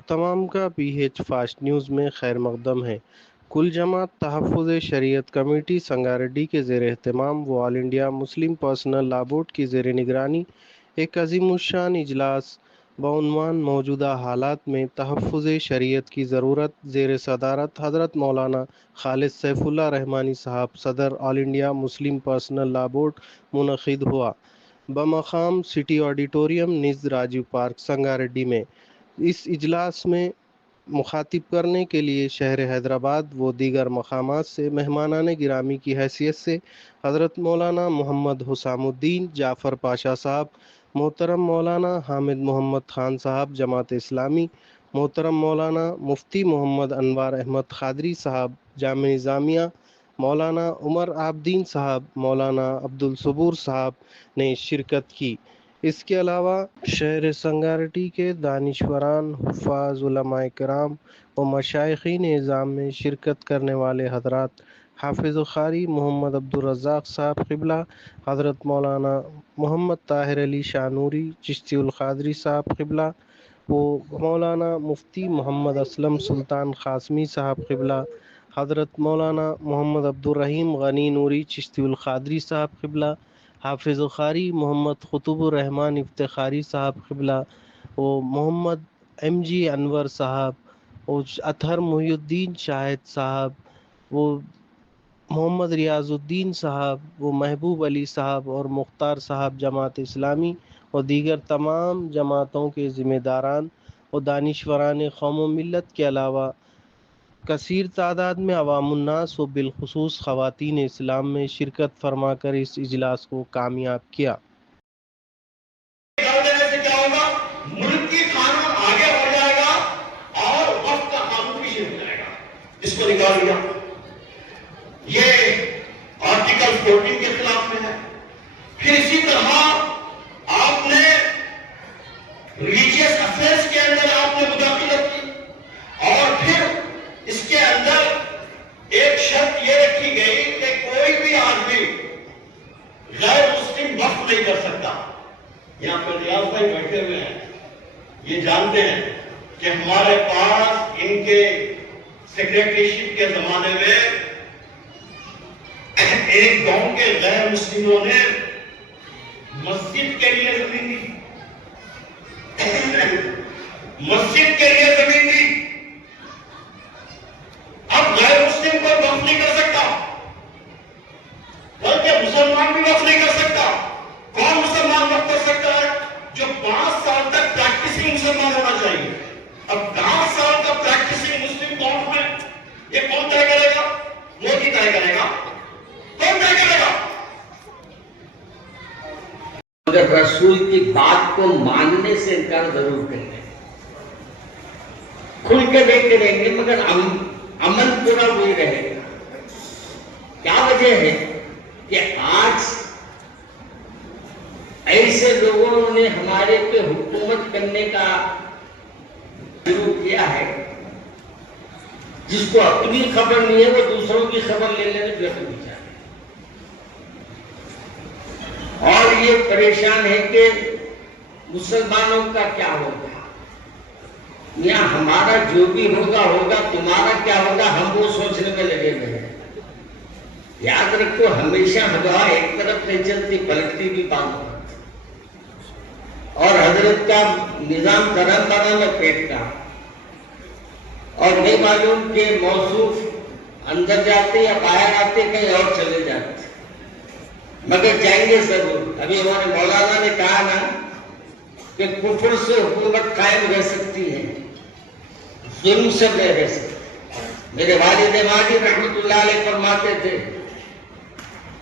آپ تمام کا PH فاسٹ نیوز میں خیر مقدم ہے۔ کل جماعت تحفظ شریعت کمیٹی سنگاریڈی کے زیر اہتمام و آل India Muslim personal law board کی زیر نگرانی ایک عظیم الشان اجلاس بعنوان موجودہ حالات میں تحفظ شریعت کی ضرورت زیر صدارت حضرت مولانا خالد سیف اللہ رحمانی صاحب صدر all India Muslim personal law board منعقد ہوا بمقام سٹی آڈیٹوریم نز راجیو پارک سنگاریڈی میں۔ اس اجلاس میں مخاطب کرنے کے لیے شہر حیدرآباد و دیگر مقامات سے مہمانان گرامی کی حیثیت سے حضرت مولانا محمد حسام الدین جعفر پاشا صاحب، محترم مولانا حامد محمد خان صاحب جماعت اسلامی، محترم مولانا مفتی محمد انوار احمد قادری صاحب جامعہ نظامیہ، مولانا عمر عابدین صاحب، مولانا عبدالصبور صاحب نے شرکت کی۔ اس کے علاوہ شہر سنگاریڈی کے دانشوران، حفاظ، علماء کرام و مشائخین اعظام میں شرکت کرنے والے حضرات حافظ قاری محمد عبدالرزاق صاحب قبلہ، حضرت مولانا محمد طاہر علی شاہ چشتی القادری صاحب قبلہ و مولانا مفتی محمد اسلم سلطان قاسمی صاحب قبلہ، حضرت مولانا محمد عبدالرحیم غنی نوری چشتی القادری صاحب قبلہ، حافظ قاری محمد قطب الرحمن افتخاری صاحب قبلہ و محمد MG انور صاحب و اطہر محی الدین شاہد صاحب و محمد ریاض الدین صاحب و محبوب علی صاحب اور مختار صاحب جماعت اسلامی اور دیگر تمام جماعتوں کے ذمہ داران اور دانشوران قوم و ملت کے علاوہ کثیر تعداد میں عوام الناس و بالخصوص خواتین اسلام میں شرکت فرما کر اس اجلاس کو کامیاب کیا۔ ملک کی قانون آگے بڑھ جائے گا اور وقت کا قانون پیچھے ہو جائے گا، اس کو نکال دیا۔ یہ آرٹیکل 14 کے خلاف میں ہے۔ پھر اسی طرح آپ نے ریلیجیس افیئرس کے اندر آپ نے مداخلت کی، اور پھر اس کے اندر ایک شرط یہ رکھی گئی کہ کوئی بھی آدمی غیر مسلم وقف نہیں کر سکتا۔ یہاں پہ ریاض بھائی بیٹھے ہوئے ہیں، یہ جانتے ہیں کہ ہمارے پاس ان کے سیکریٹریشپ کے زمانے میں ایک گاؤں کے غیر مسلموں نے مسجد کے لیے زمین دی، مسجد کے لیے زمین دی۔ اب غیر مسلم کوئی وقف نہیں کر سکتا، بلکہ مسلمان بھی وقف نہیں کر سکتا۔ کون مسلمان وقف کر سکتا ہے؟ جو 5 سال تک پریکٹسنگ مسلمان ہونا چاہیے۔ اب 10 سال کا پریکٹسنگ مسلم کون ہے؟ یہ کون طے کرے گا؟ مودی طے کرے گا؟ کون طے کرے گا؟ مگر رسول کی بات کو ماننے سے انکار ضرور کریں گے، کھل کے دیکھ کے رہیں گے، مگر عمل پورا وہی رہے گا۔ کیا وجہ ہے کہ آج ایسے لوگوں نے ہمارے پہ حکومت کرنے کا شروع کیا ہے جس کو اپنی خبر نہیں ہے، وہ دوسروں کی خبر لے لینے بیٹھے بیچارے، اور یہ پریشان ہے کہ مسلمانوں کا کیا ہوگا، یا ہمارا جو بھی ہوگا ہوگا، تمہارا کیا ہوگا، ہم وہ سوچنے میں لگے ہوئے ہیں۔ یاد رکھو، ہمیشہ ہوا ایک طرف نہیں چلتی، پلٹتی بھی بات، اور حضرت کا نظام درم برم ہے پیٹ کا، اور نہیں معلوم کہ موصوف اندر جاتے یا باہر آتے کہیں اور چلے جاتے، مگر جائیں گے ضرور۔ ابھی ہمارے مولانا نے کہا نا کہ کفر سے حکومت قائم رہ سکتی ہے، ظلم سے نہیں رہ سکتی۔ میرے والد ماجد رحمت اللہ علیہ فرماتے تھے،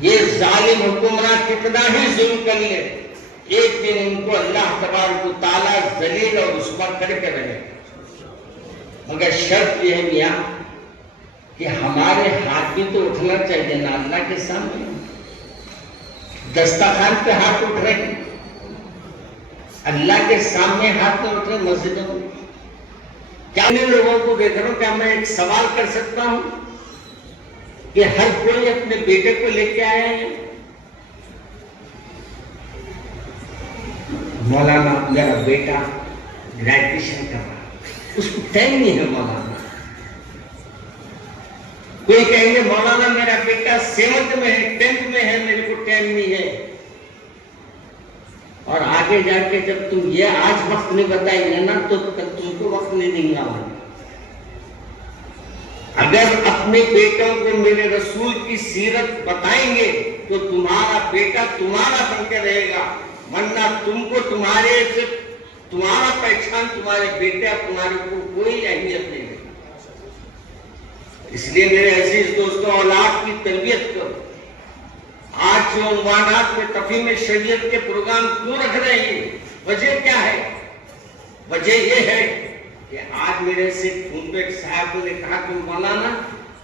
یہ ظالم حکمراں کتنا ہی ظلم کر لے، ایک دن ان کو اللہ تبارک و تعالیٰ ذلیل اور رسوا کر کے رہے، مگر شرط یہ ہے میاں کہ ہمارے ہاتھ بھی تو اٹھنا چاہیے نا اللہ کے سامنے۔ دسترخوان پہ ہاتھ اٹھ رہے ہیں، اللہ کے سامنے ہاتھ نہ اٹھ رہے مسجدوں میں۔ کیا میں لوگوں کو دیکھ رہا ہوں، کیا میں ایک سوال کر سکتا ہوں کہ ہر کوئی اپنے بیٹے کو لے کے آیا ہے؟ مولانا میرا بیٹا گریجویشن کر رہا اس کو ٹائم نہیں ہے مولانا. کوئی کہیں گے مولانا میرا بیٹا 7th میں ہے 10th میں ہے میرے کو ٹائم نہیں ہے. اور آگے جا کے جب تم یہ آج وقت نہیں بتائیں گے نا تو تم کو وقت نہیں دیں گا. اگر اپنے بیٹوں کو میرے رسول کی سیرت بتائیں گے تو تمہارا بیٹا تمہارا بن کے رہے گا, ورنہ تم کو تمہارا پہچان تمہارے بیٹے اور تمہارے کو کوئی اہمیت نہیں ہے. اس لیے میرے عزیز دوستوں, اولاد کی تربیت کرو. آج جو عنوانات میں تفہیم شریعت کے پروگرام کیوں رکھ رہے ہیں, وجہ کیا ہے؟ وجہ یہ ہے کہ آج میرے سے ایک صاحب نے کہا کہ مولانا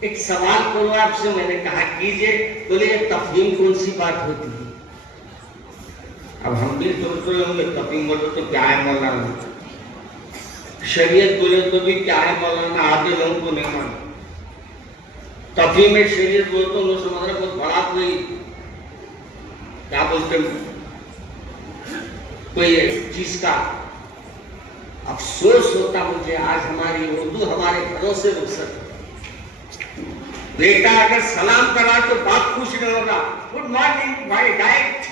ایک سوال کرو آپ سے. میں نے کہا کیجئے. بولے یہ تفہیم کون سی بات ہوتی ہے؟ اب ہم بھی سوچ رہے ہوں گے تفہیم بولو تو کیا ہے مولانا, شریعت بولے تو بھی کیا ہے مولانا, آدھے لوگوں کو نہیں مانا. تفہیم شریعت بولے تو انہوں سمجھ رہے بہت بڑا کوئی کیا بولتے ہیں کوئی چیز کا. افسوس ہوتا مجھے آج ہماری اردو ہمارے گھروں سے رخصت. بیٹا اگر سلام کرا تو باپ خوش نہیں ہوگا, گڈ مارننگ مائی ڈائٹ.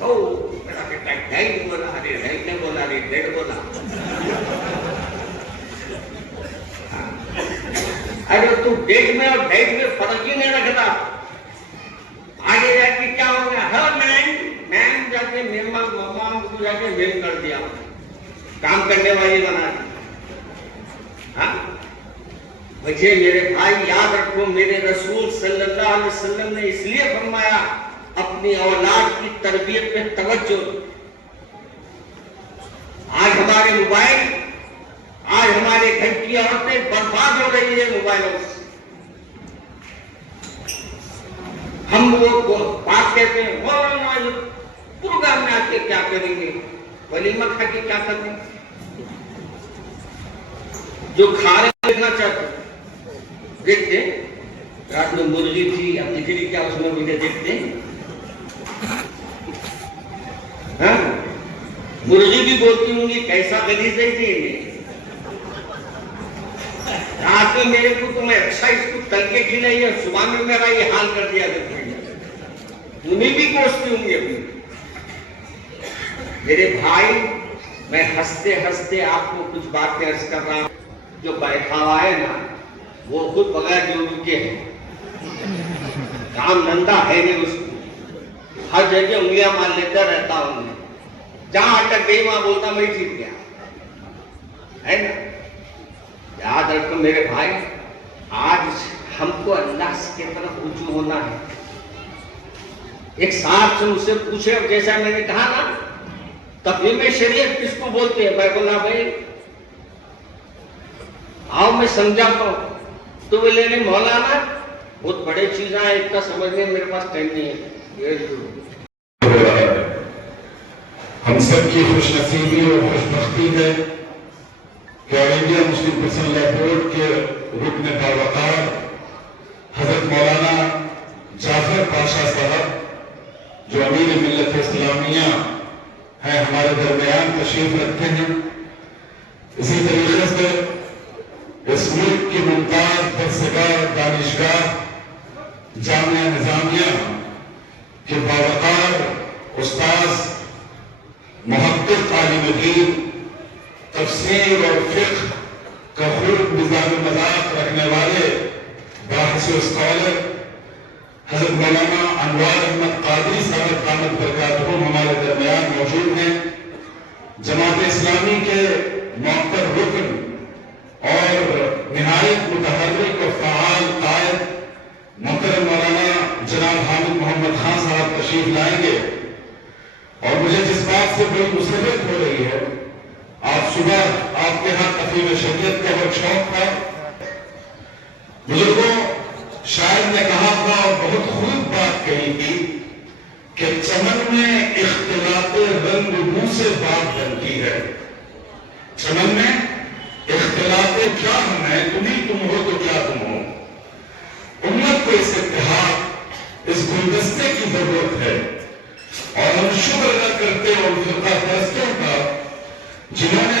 میرا بیٹا ڈائٹ بولا, ارے ڈائٹ نہیں بولا, ارے ڈیٹ بولا. ارے تو ڈیٹ میں اور ڈائٹ میں فرق ہی نہیں رکھتا. آگے جا کے کیا ہو گیا, ہر میم جا کے مہمان مما کو جا کے میل کر دیا, کام کرنے والی بنا دی. مجھے میرے بھائی یاد رکھو, میرے رسول صلی اللہ علیہ وسلم نے اس لیے فرمایا اپنی اولاد کی تربیت پہ توجہ. آج ہمارے موبائل, آج ہمارے گھر کی عورتیں برباد ہو رہی ہیں موبائلوں سے. ہم وہ بات کہتے ہیں مولانا پروگرام میں آ کے کیا کریں گے, ولیمہ کھا کے کیا کریں گے. جو کھا رہے ہیں دیکھنا چاہتے ہیں دیکھتے ہیں. رات میں مرغی تھی, اب دکھ رہی کیا اس میں مجھے دیکھتے ہیں. مرغی بھی بولتی ہوں گی کیسا غلیظ ہے جی. رات میں میرے کو تو میں اچھا اس کو تل کے کھلائی اور صبح میں میرا یہ حال کر دیا کرتے ہیں. انہیں بھی کوستی ہوں گی اپنی. میرے بھائی, میں ہنستے ہنستے آپ کو کچھ باتیں عرض کر رہا ہوں. جو بیٹھا ہے نا وہ خود بغیر ڈیوٹی کے ہے, کام دھندا ہے نہیں اس کو. ہر جگہ انگلیاں مار لیتا رہتا ہوں میں, جہاں اٹک گئی وہاں بولتا میں ٹھیک گیا ہے نا. یاد رکھو میرے بھائی, آج ہم کو اللہ کی طرف رجوع ہونا ہے. ایک صاحب سے مجھ سے پوچھے, جیسا میں نے کہا نا تفہیم شریعت کس کو بولتے ہیں, میں بولا بھائی آؤ میں سمجھاتا ہوں. تو وہ لینے مولانا بہت بڑے چیزیں ہیں, اتنا سمجھنے میرے پاس ٹائم نہیں ہے. ہم سب کی خوش نصیبی اور خوش بختی ہے کہ آل India Muslim personal law board کے رکن باوقار حضرت مولانا جعفر پاشا صاحب جو امیر ملت اسلامیہ ہیں ہمارے درمیان تشریف رکھتے ہیں. اسی طریقے سے اس ملک کی ممتاز درسگاہ دانشگاہ جامعہ نظامیہ کے باوقار استاذ محقق عالم دین, تفسیر اور فقہ کا خوب مزاج مذاق رکھنے والے باحث و اسکالر حضرت مولانا انوار احمد قادری صاحب دامت برکاتہ ہمارے درمیان موجود ہیں. جماعت اسلامی کے موقر رکن اور نہایت متحرک و فعال قائد محترم مولانا جناب حامد محمد خان صاحب تشریف لائیں گے. اور مجھے جس بات سے بڑی مسرت ہو رہی ہے, آج صبح آپ کے ہاں تفہیم شریعت کا ورکشاپ تھا. بزرگوں, شاعر نے کہا تھا اور بہت خوب بات کہی تھی کہ چمن میں اختلاط رنگ بو سے بات بنتی ہے. چمن میں اختلاط کیا ہم ہیں, تم ہو تو کیا تم ہو. امت کو اس اتحاد, اس گلدستے کی ضرورت ہے. اور ہم شکر ادا کرتے اور فرقہ پرستوں کا جنہوں نے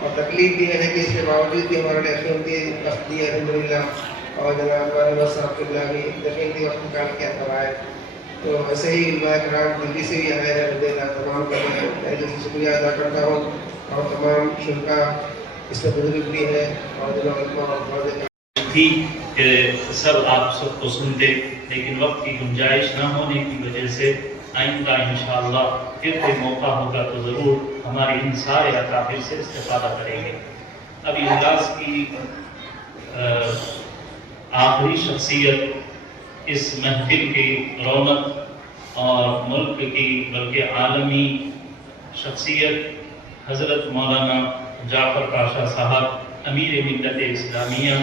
اور تکلیف بھی ہے، لیکن اس کے باوجود بھی ہمارے لیے قیمتی وقت دی ہے الحمدللہ، اور جناب ہمارے بس صاحب قبلہ بھی قیمتی وقت نکال کے کرائے. تو ایسے ہی علماء کرام دلی سے بھی آئے ہیں، الحمدللہ تمام کا میں دل سے شکریہ ادا کرتا ہوں، اور تمام شرکا اس میں بزرگ بھی ہیں اور جناب اور تھی کہ آپ سب کو سنتے، لیکن وقت کی گنجائش نہ ہونے کی وجہ سے آئندہ انشاءاللہ پھر کوئی موقع ہوگا تو ضرور ہماری ان سارے اکابر سے استفادہ کریں گے. اب اجلاس کی آخری شخصیت اس محفل کی رونق اور ملک کی بلکہ عالمی شخصیت حضرت مولانا جعفر پاشا صاحب امیر ملت اسلامیہ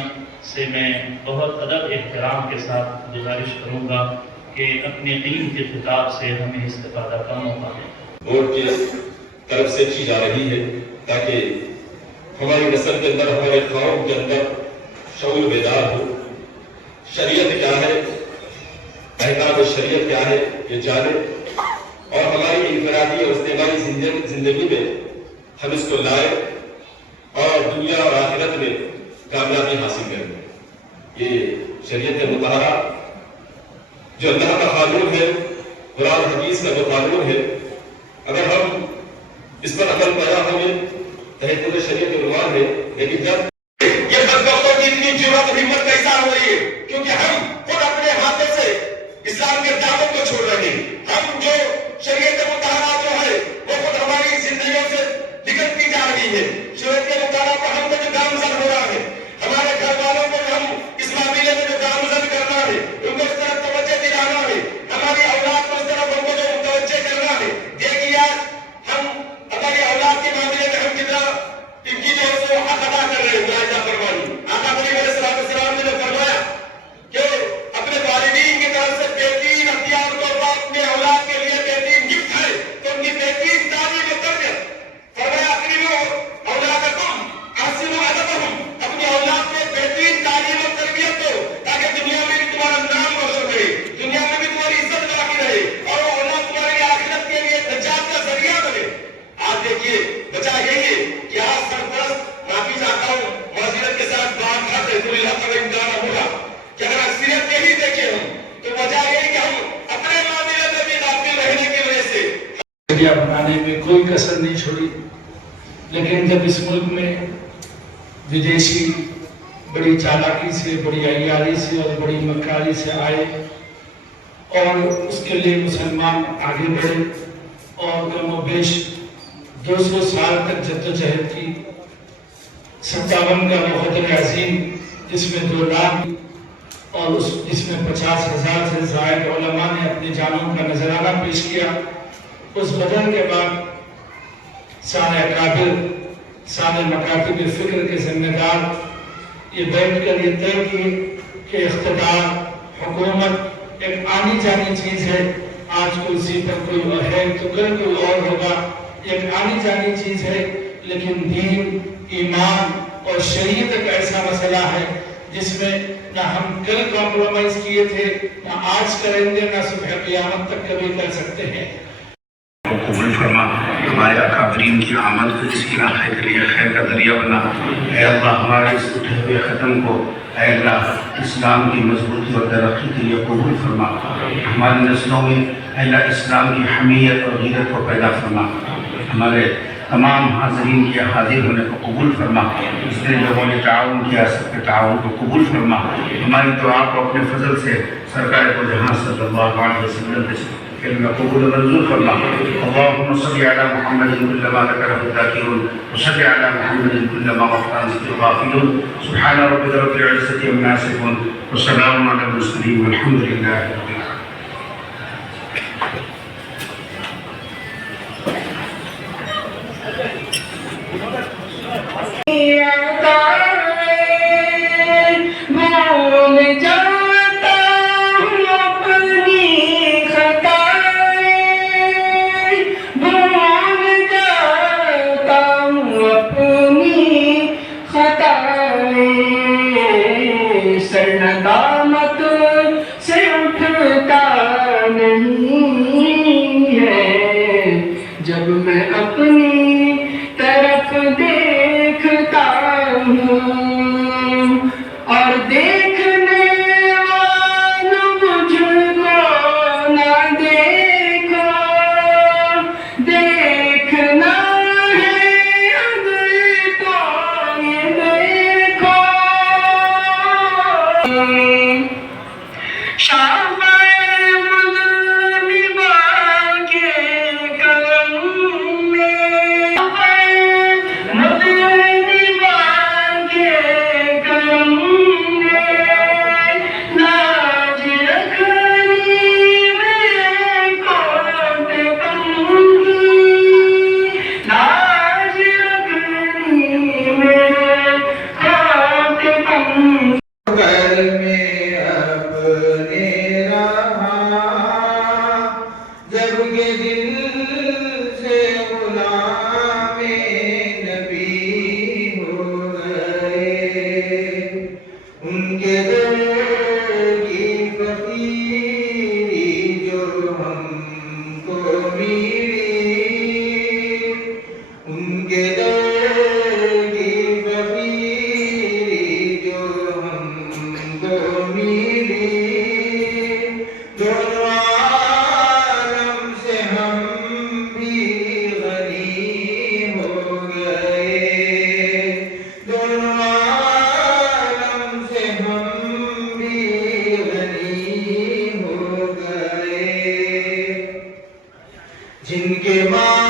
سے میں بہت ادب احترام کے ساتھ گزارش کروں گا کہ اپنے قیمتی خطاب سے ہمیں استفادہ کا موقع دیں. بورڈ کی طرف سے کی جا رہی ہے تاکہ ہماری نسل کے اندر، ہمارے قوم کے اندر شعور بیدار ہو. شریعت کیا ہے، احکام شریعت کیا ہے یہ جانے، اور ہماری انفرادی اور اجتماعی زندگی میں ہم اس کو لائے اور دنیا اور آخرت میں کامیابی حاصل کریں. یہ شریعت مطہرہ جو اللہ کا قانون ہے، قرآن حدیث کا جو قانون ہے، اگر ہم اس پر عمل پیرا ہمیں تحت شریعت عنوان ہے، لیکن جب یہ بدبختوں کی اتنی جرأت اور ہمت کیسا ہو رہی ہے؟ کیونکہ ہم خود اپنے ہاتھوں سے اسلام کے دعوت کو چھوڑ رہے ہیں. ہم جو شریعت مطہرہ جو ہے وہ خود ہماری زندگیوں سے نکلتی جا رہی ہے. شریعت مطہرہ پر ہم کو جو گامزن ہو رہا ہے، ہمارے گھر والوں کو ہم اس معاملے میں جو گامزن کرنا ہے، ان کو اس طرف توجہ دلانا ہے، ہماری اولاد کو اس طرف ہم کو جو متوجہ کرنا ہے. دیکھیے آج ہم ہماری اولاد کے معاملے میں ہم کتنا ان کی جو ہے حق ادا کر رہے ہیں. ملاحظہ فرمائیے، آقا کریم علیہ السلام نے جو فرمایا کہ اپنے والدین کی طرف سے بہترین ہتھیار طور پر اپنے اولاد کے لیے بہترین گفٹ ہے تو ان کی بہترین تعلیم و تربیت. فرمایا اکرموا اولادکم احسنوا ادبہم، اپنی اولاد کو بہترین تعلیم و تربیت دو تاکہ دنیا میں بھی تمہارا نام روشن رہے، دنیا میں بھی تمہاری عزت باقی رہے، اور وہ اولاد تمہاری آخرت کے لیے نجات کا ذریعہ بنے. آپ دیکھیے وجہ یہی ہے کہ آج سرپرست، معافی چاہتا ہوں معذرت کے ساتھ بات کھاتے پوری حق کا امکان ہوگا کہ اگر اکثریت یہی دیکھے ہم تو وجہ یہی کہ ہم اپنے معاملے میں بھی غافل رہنے کی وجہ سے ذریعہ بنانے میں کوئی کسر نہیں چھوڑی. لیکن جب اس ملک میں ودیشی بڑی چالاکی سے، بڑی عیاری سے اور بڑی مکاری سے آئے اور اس کے لیے مسلمان آگے بڑھے اور کم و بیش 200 سال تک جدوجہد کی، 57 کا مقدر عظیم جس میں 2 لاکھ اور جس میں 50,000 سے زائد علماء نے اپنی جانوں کا نذرانہ پیش کیا. اس بدل کے بعد سارے اکابر، سارے مکاتب فکر کے ذمہ دار یہ بیٹھ کر یہ طے کیے کہ اقتدار، حکومت ایک آنی جانی چیز ہے. آج کرسی پر کوئی ہے تو کل کوئی اور ہوگا، ایک آنی جانی چیز ہے. لیکن دین، ایمان اور شریعت ایک ایسا مسئلہ ہے جس میں نہ ہم کل کمپرومائز کیے تھے، نہ آج کریں گے، نہ صبح قیامت تک کبھی کر سکتے ہیں. قبول فرما، ہمارے اکابرین کی آمد کو اس کی راہ کے لیے خیر کا ذریعہ بنا. اے اللہ ہمارے اس اٹھے ہوئے ختم کو اے اللہ اسلام کی مضبوطی اور ترقی کے لیے قبول فرما. ہماری نسلوں میں اے اللہ اسلام کی حمیت اور غیرت کو پیدا فرما. ہمارے تمام حاضرین کے حاضر ہونے کو قبول فرما. اس نے لوگوں نے تعاون کیا، سب کے تعاون کو قبول فرما. ہماری دعا کو اپنے فضل سے سرکار کو جہاں صلی اللہ علیہ وسلم کلمہ قبول منظور فرما. اللهم صل على محمد كلما ذكره الذاكرون وصل على محمد كلما غفر ذكره الغافلون. سبحان ربك رب العزة عما يصفون وسلام على المرسلين والحمد لله رب العالمين. ندامت سے اٹھتا نہیں ہے جب میں اپنی طرف دیکھ جن کے ماں